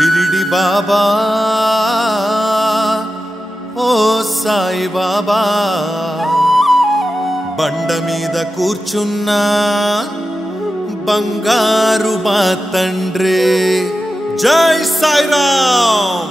షిరిడి బాబా ఓ సాయి బాబా బండ మీద కూర్చున్నా బంగారు మా తండ్రి జై సాయిరామ్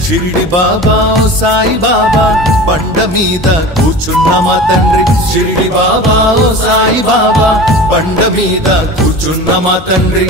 షిరిడి బాబా ఓ సాయి బాబా బండ మీద కూర్చున్న మా తండ్రి షిరిడి బాబా ఓ సాయి బాబా బండ మీద కూర్చున్న మా తండ్రి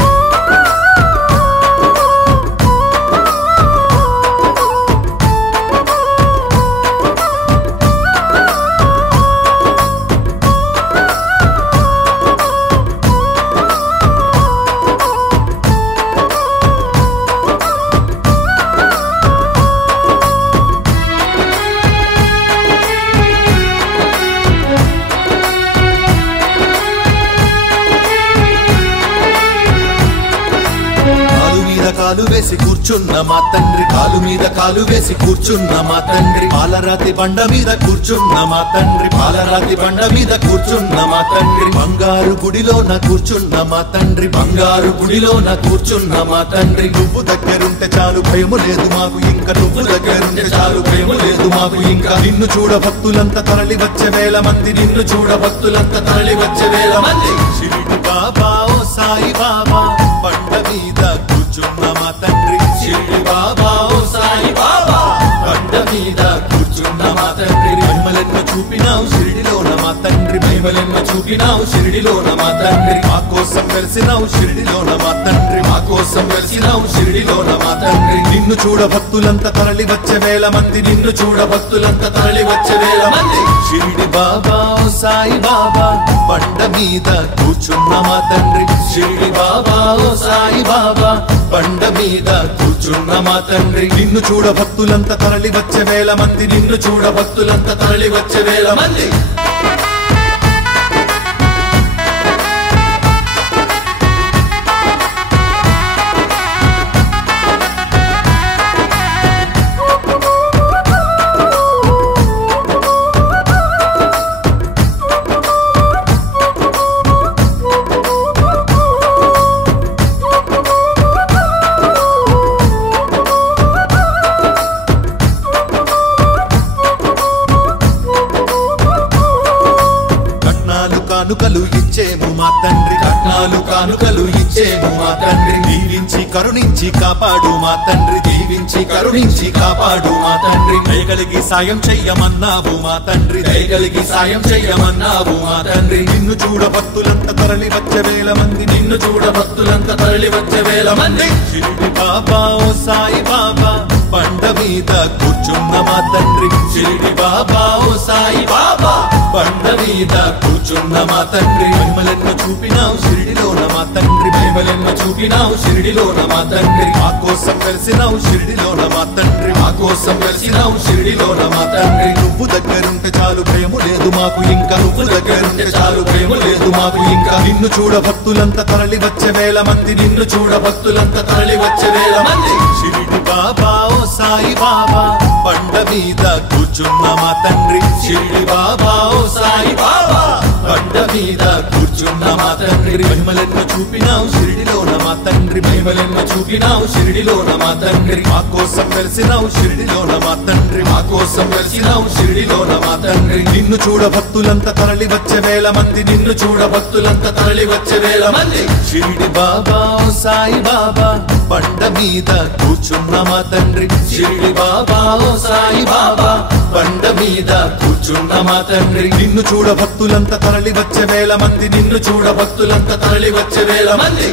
కాలు వేసి కూర్చున్న మా తండ్రి కాలు మీద కాలు వేసి కూర్చున్న మా తండ్రి పాలరాతి బండ మీద కూర్చున్న మా తండ్రి పాలరాతి బండ మీద కూర్చున్న మా తండ్రి బంగారు గుడిలోన కూర్చున్న మా తండ్రి బంగారు గుడిలోన కూర్చున్న మా తండ్రి నువ్వు దగ్గరుంటే చాలు భయము లేదు మాకు ఇంకా నువ్వు దగ్గరుంటే చాలు భయము లేదు మాకు ఇంకా నిన్ను చూడ భక్తులంతా తరలి వచ్చే వేల మంది నిన్ను చూడ భక్తులంతా తరలి వచ్చే వేల మంది షిరిడి బాబా ఓ సాయి బాబా బండ మీద కూర్చున్న మా తండ్రి షిరిడి బాబా ఓ సాయి బాబా బండ మీద కూర్చున్న మా తండ్రి మహిమలెన్నో చూపినావు షిరిడిలోన మా తండ్రి మహిమలెన్నో చూపినావు షిరిడిలోన మా తండ్రి మా కోసం వెలిసినావు షిరిడిలోన మా తండ్రి మా కోసం వెలిసినావు షిరిడిలోన మా తండ్రి నిన్ను చూడ భక్తులంతా తరలి వచ్చే వేల మంది నిన్ను చూడ భక్తులంతా తరలి వచ్చే వేల మంది షిరిడి బాబా ఓ సాయి బాబా బండ మీద కూర్చున్న మా తండ్రి షిరిడి బాబా ఓ సాయి బాబా బండ మీద కూర్చున్న మా తండ్రి నిన్ను చూడ భక్తులంతా తరలి వచ్చే వేల మంది నిన్ను చూడ భక్తులంతా తరలి వచ్చే వేల మంది కానుకలు ఇచ్చేము మా తండ్రి కట్నాలు కానుకలు ఇచ్చేము మా తండ్రి దీవించి కరుణించి కాపాడు మా తండ్రి దీవించి కరుణించి కాపాడు మా తండ్రి దయగలిగి సాయం చెయ్యమన్నావు మా తండ్రి దయగలిగి సాయం చెయ్యమన్నావు మా తండ్రి నిన్ను చూడ భక్తులంతా తరలి వచ్చే వేల మంది నిన్ను చూడ భక్తులంతా తరలి వచ్చే వేల మంది షిరిడి బాబా ఓ సాయి బాబా బండ మీద కూర్చున్న మా తండ్రి షిరిడి బాబా ఓ సాయి బాబా బండ మీద కూర్చున్న మా తండ్రి మహిమలెన్నో చూపినావు షిరిడిలోన మా తండ్రి మహిమలెన్నో చూపినావు షిరిడిలోన మా తండ్రి మా కోసం వెలిసినావు షిరిడిలోన మా తండ్రి మా కోసం వెలిసినావు షిరిడిలోన మా తండ్రి నువ్వు దగ్గరుంటే చాలు భయము లేదు మాకు ఇంకా నువ్వు దగ్గరుంటే చాలు భయము లేదు మాకు ఇంకా నిన్ను చూడ భక్తులంతా తరలి వచ్చే వేల మంది నిన్ను చూడ భక్తులంతా తరలి వచ్చే వేల మంది షిరిడి బాబా ఓ సాయి బాబా బండ మీద కూర్చున్న మా తండ్రి షిరిడి బాబా ఓ సాయి బాబా బండ మీద కూర్చున్న మా తండ్రి మహిమలెన్నో చూపినావు షిరిడిలోన మా తండ్రి మహిమలెన్నో చూపినావు షిరిడిలోన మా తండ్రి మా కోసం వెలిసినావు షిరిడిలోన మా తండ్రి మా కోసం వెలిసినావు షిరిడిలోన మా తండ్రి నిన్ను చూడ భక్తులంతా తరలి వచ్చే వేల మంది నిన్ను చూడ భక్తులంతా తరలి వచ్చే వేల మంది షిరిడి బాబా ఓ సాయి బాబా బండ మీద కూర్చున్న మా తండ్రి షిరిడి బాబా ఓ సాయి బాబా బండ మీద కూర్చున్న మా తండ్రి నిన్ను చూడ భక్తులంతా తరలి వచ్చే వేల మంది నిన్ను చూడ భక్తులంతా తరలి వచ్చే వేల మంది